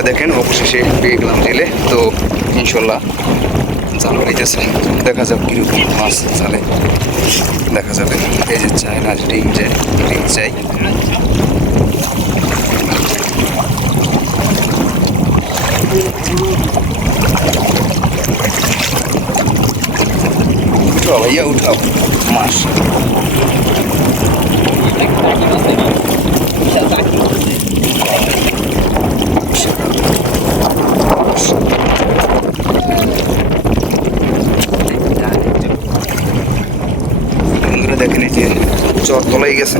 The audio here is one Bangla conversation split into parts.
বন্ধুরা দেখেন অবশেষে পেয়ে গেলাম জেলে তো ইনশাল্লাহ জাল হইতেছে দেখা যাক কীরকম মাছ জালে দেখা যাবে এই যে চায়না রিং যায় রিং চাই উঠাও ভাইয়া উঠাও মাছ দেখেন এই যে চর তলায় গেছে।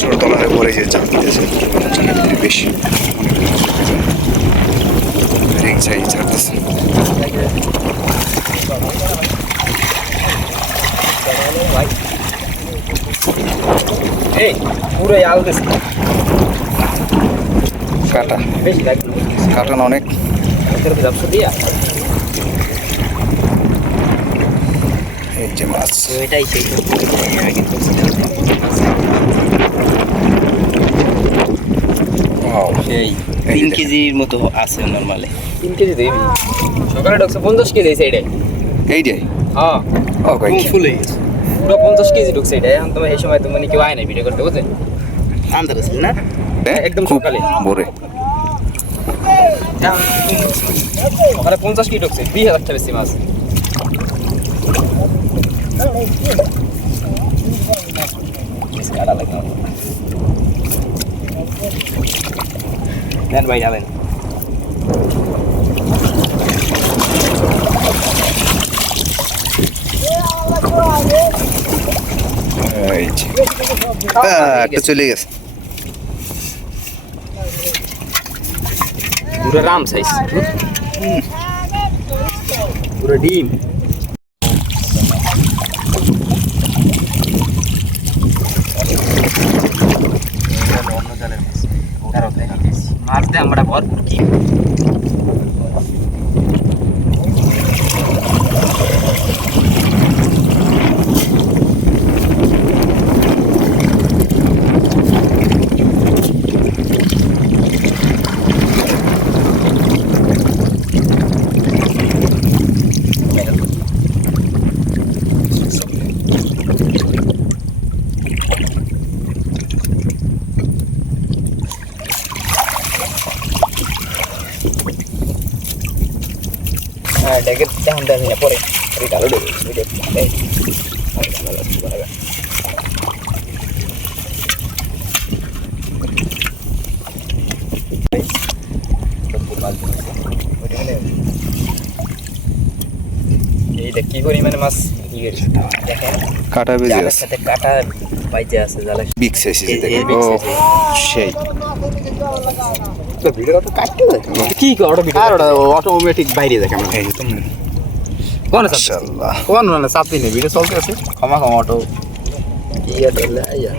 চর তলা হয়ে পরে যে চাপ দিতেছে। বেশি। রিং চাই ছাড়তেছে। কাটা। কাটানো অনেক তোর ব্যবসা দিয়া এই যে মাছ। এটাই সেই সেই তিন কেজির মতো আছে নর্মালে তিন কেজি দেবি সকালে ঢুকছে পঞ্চাশ কেজি দিয়েছে এটাই এই যে হ্যাঁ। ফুল পুরো পঞ্চাশ কেজি ঢুকছে এটাই এখন তোমার এই সময় তো মানে কেউ আয় না ভিডিও করতে বুঝলেন আন্দার আছে না? একদম খুব সকালে। ভোরে। ওখানে পঞ্চাশ কেজি ঢুকছে দুই হাজারটা বেশি মাছ। বেশ কাটা লাগে আমার। নেন ভাই যাবেন এই যে আহ, একটা চলে গেছে পুরো রাম সাইজ পুরো ডিম Thank you. dagat siyang dahil na po rin. Rita, lodo. Rita, lodo. Rita, lodo. Rita, lodo. দেখ কি পরিমাণে মাছ? দেখেন কাটা বেজে আছে। সাথে কাটা বাইজে আছে জালের বিগ সাইজ দেখেন ও সেই। তো ভিডিওটা তো কাটতে কি অটো ভিডিও আর ওটা অটোমেটিক বাইরে দেখে আমরা। এই তো কোন মাশাআল্লাহ। কোন না চাপি নেই। ভিডিও চলতে আছে। ক্ষমা ক্ষমা অটো কি আছে ইয়া